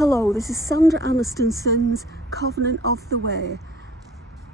Hello, this is Sandra Anastonson's Covenant of the Way.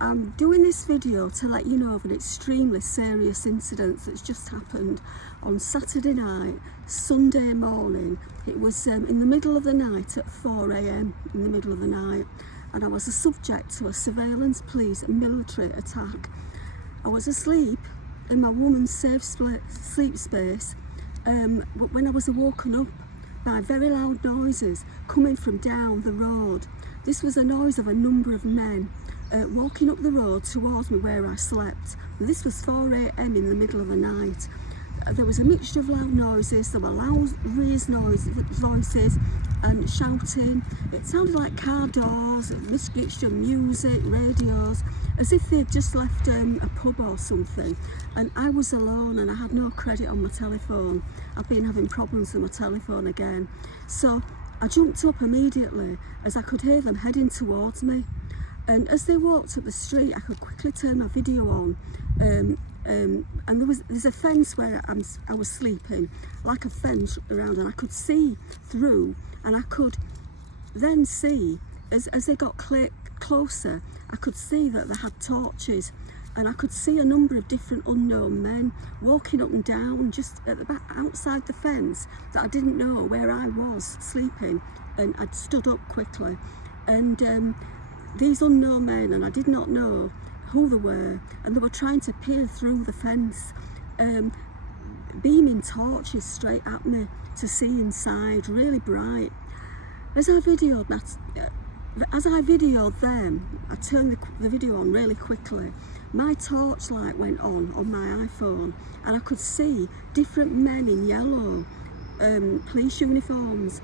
I'm doing this video to let you know of an extremely serious incident that's just happened on Saturday night, Sunday morning. It was in the middle of the night at 4 AM in the middle of the night, and I was a subject to a surveillance police and military attack. I was asleep in my woman's safe sleep space when I was woken up by very loud noises coming from down the road. This was a noise of a number of men walking up the road towards me where I slept. This was 4 AM in the middle of the night. There was a mixture of loud noises. There were loud raised voices and shouting. It sounded like car doors, a mixture of music, radios, as if they'd just left a pub or something. And I was alone and I had no credit on my telephone. I've been having problems with my telephone again. So I jumped up immediately as I could hear them heading towards me. And as they walked up the street, I could quickly turn my video on. And there's a fence where I was sleeping, like a fence around, and I could see through, and I could then see, as they got closer, I could see that they had torches, and I could see a number of different unknown men walking up and down just at the back, outside the fence, that I didn't know where I was sleeping, and I'd stood up quickly. And these unknown men, and I did not know who they were, and they were trying to peer through the fence, beaming torches straight at me to see inside, really bright. As I videoed them, I turned the video on really quickly. My torchlight went on my iPhone, and I could see different men in yellow police uniforms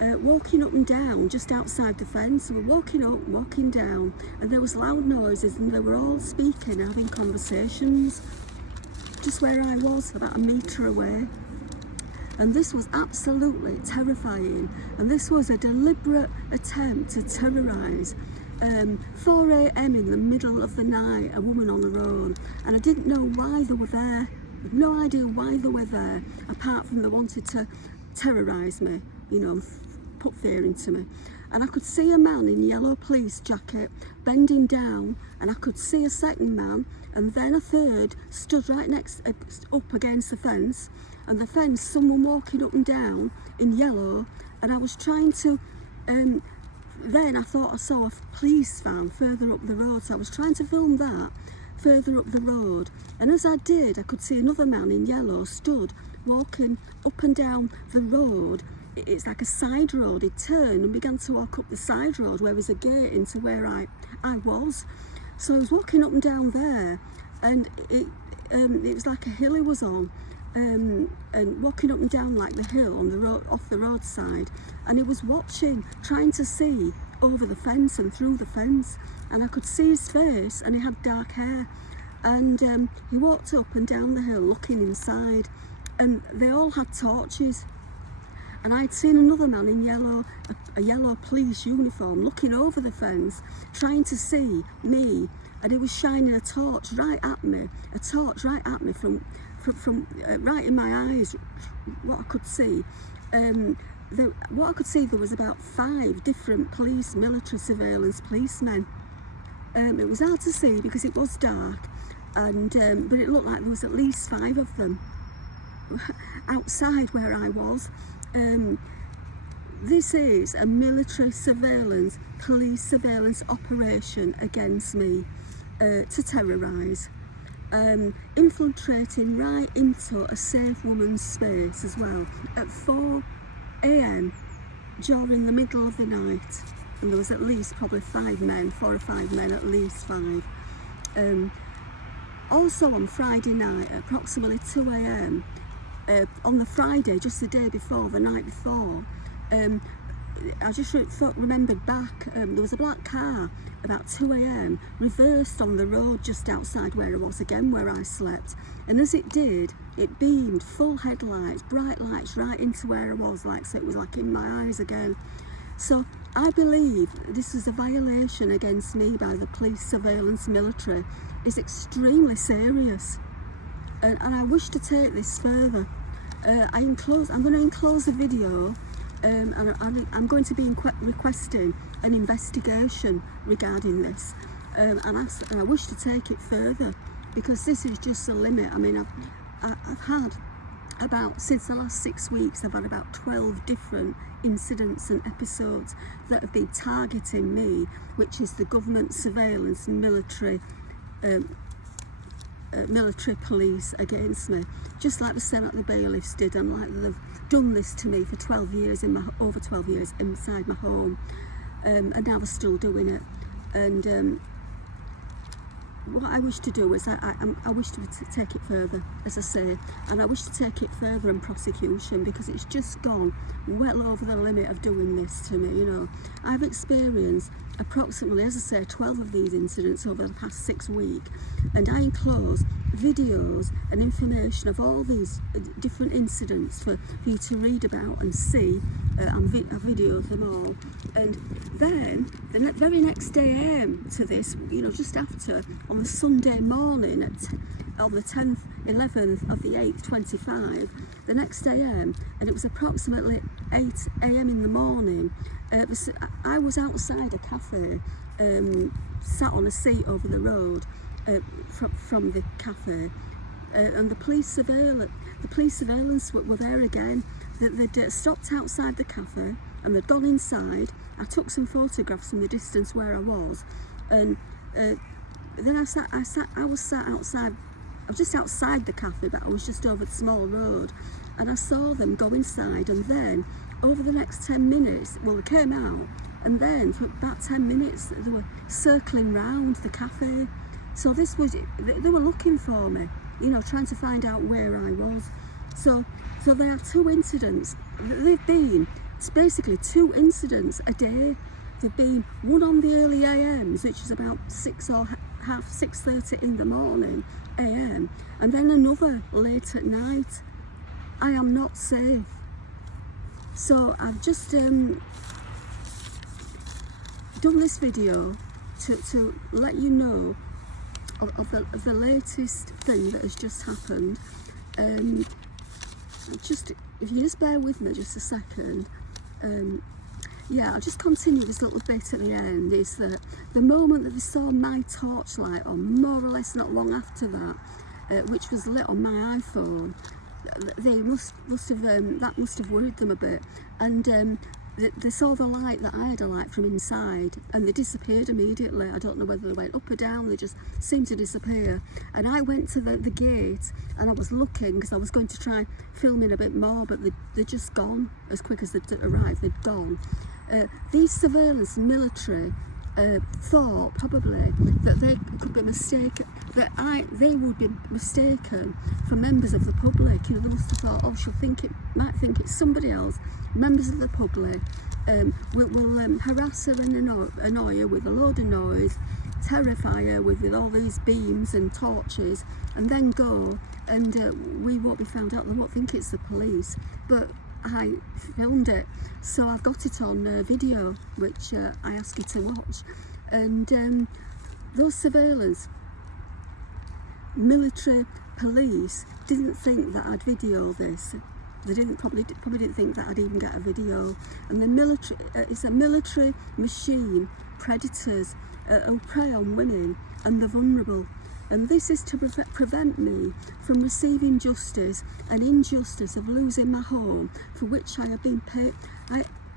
walking up and down just outside the fence. They were walking up, walking down, and there was loud noises, and they were all speaking, having conversations just where I was, about a metre away. And this was absolutely terrifying, and this was a deliberate attempt to terrorise 4 AM in the middle of the night, a woman on her own. And I didn't know why they were there. I had no idea why they were there, apart from they wanted to terrorise me, you know, put fear into me. And I could see a man in yellow police jacket bending down, and I could see a second man, and then a third stood right up against the fence, and the fence, someone walking up and down in yellow. And I was trying to then I thought I saw a police van further up the road, so I was trying to film that further up the road. And as I did, I could see another man in yellow stood walking up and down the road. It's like a side road. He turned and began to walk up the side road where was a gate into where I was. So I was walking up and down there, and it was like a hill he was on, and walking up and down like the hill on the road, off the roadside. And he was watching, trying to see over the fence and through the fence, and I could see his face, and he had dark hair. And he walked up and down the hill looking inside, and they all had torches. And I'd seen another man in yellow, a yellow police uniform, looking over the fence, trying to see me, and he was shining a torch right at me, from right in my eyes, what I could see. What I could see, there was about 5 different police, military surveillance policemen. It was hard to see because it was dark, and but it looked like there was at least 5 of them outside where I was. This is a military surveillance, police surveillance operation against me, to terrorise, infiltrating right into a safe woman's space as well at 4 AM during the middle of the night. And there was at least probably 5 men, 4 or 5 men, at least 5. Also on Friday night at approximately 2 AM, on the Friday, just the day before, the night before, I just remembered back, there was a black car about 2 AM, reversed on the road just outside where I was again, where I slept. And as it did, it beamed full headlights, bright lights right into where I was, like, so it was like in my eyes again. So I believe this is a violation against me by the police surveillance military. It's extremely serious. And I wish to take this further. I'm going to enclose a video and I'm going to be requesting an investigation regarding this, and I wish to take it further, because this is just the limit. I mean, I've had since the last 6 weeks, I've had about 12 different incidents and episodes that have been targeting me, which is the government surveillance and military police against me, just like the Senate, the bailiffs did, and like they've done this to me for 12 years over 12 years inside my home, and now they're still doing it. And what I wish to do is I wish to take it further, as I say, and I wish to take it further in prosecution, because it's just gone well over the limit of doing this to me. You know, I've experienced approximately, as I say, 12 of these incidents over the past 6 weeks, and I enclose videos and information of all these different incidents for you to read about and see. I videoed them all, and then the very next day to this, you know, just after, on the Sunday morning on the 10th, 11th of the 8th, 25, the next AM, and it was approximately 8 AM in the morning. I was outside a cafe, sat on a seat over the road from the cafe, and the police surveillance were there again. They'd stopped outside the cafe and they'd gone inside. I took some photographs from the distance where I was, and then I was sat outside. I was just outside the cafe, but I was just over the small road, and I saw them go inside, and then over the next 10 minutes, well, they came out, and then for about 10 minutes they were circling round the cafe. So they were looking for me, you know, trying to find out where I was. So there are 2 incidents. It's basically 2 incidents a day. There've been one on the early AMs, which is about 6:30 in the morning AM, and then another late at night. I am not safe. So I've just done this video to let you know of the latest thing that has just happened. If you just bear with me just a second. Yeah, I'll just continue this little bit at the end. Is that the moment that they saw my torchlight on, more or less not long after that, which was lit on my iPhone, they must have worried them a bit, and they saw the light, that I had a light from inside, and they disappeared immediately. I don't know whether they went up or down, they just seemed to disappear. And I went to the gate, and I was looking, because I was going to try filming a bit more, but they're just gone. As quick as they arrived, they'd gone. These surveillance military thought probably that they could be mistaken, they would be mistaken for members of the public. You know, they must have thought, oh, might think it's somebody else. Members of the public will harass her and annoy her with a load of noise, terrify her with all these beams and torches, and then go, and we won't be found out. They won't think it's the police. But I filmed it, so I've got it on video, which I ask you to watch. And those surveillance military police didn't think that I'd video this. They probably didn't think that I'd even get a video. And the military, it's a military machine, predators who prey on women and the vulnerable. And this is to prevent me from receiving justice and injustice of losing my home, for which I have been paid,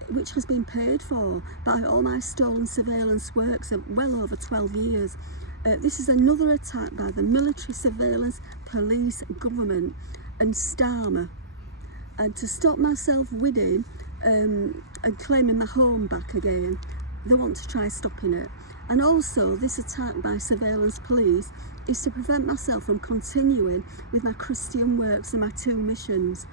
which has been paid for by all my stolen surveillance works of well over 12 years. This is another attack by the military surveillance police government and Starmer. And to stop myself winning and claiming my home back again, they want to try stopping it. And also, this attack by surveillance police is to prevent myself from continuing with my Christian works and my 2 missions.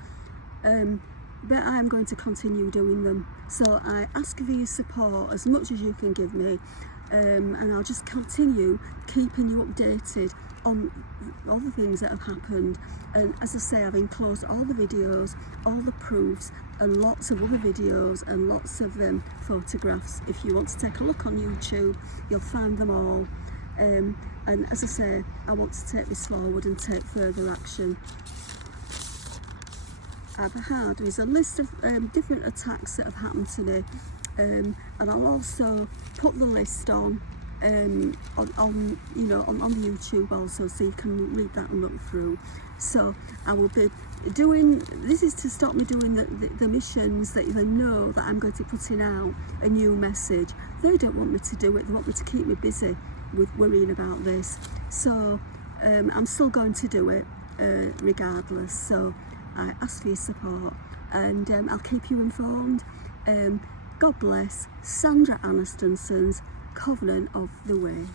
But I am going to continue doing them. So I ask for your support as much as you can give me, and I'll just continue keeping you updated on all the things that have happened. And as I say, I've enclosed all the videos, all the proofs, and lots of other videos and lots of photographs. If you want to take a look on YouTube, you'll find them all. And as I say, I want to take this forward and take further action. I've had. There's a list of different attacks that have happened to me, and I'll also put the list on you know, on the YouTube also, so you can read that and look through. So I will be doing, this is to stop me doing the missions that they know that I'm going to be putting out a new message. They don't want me to do it, they want me to keep me busy with worrying about this. So I'm still going to do it regardless. So I ask for your support, and I'll keep you informed. God bless. Sandra Anastonson's Covenant of the Way.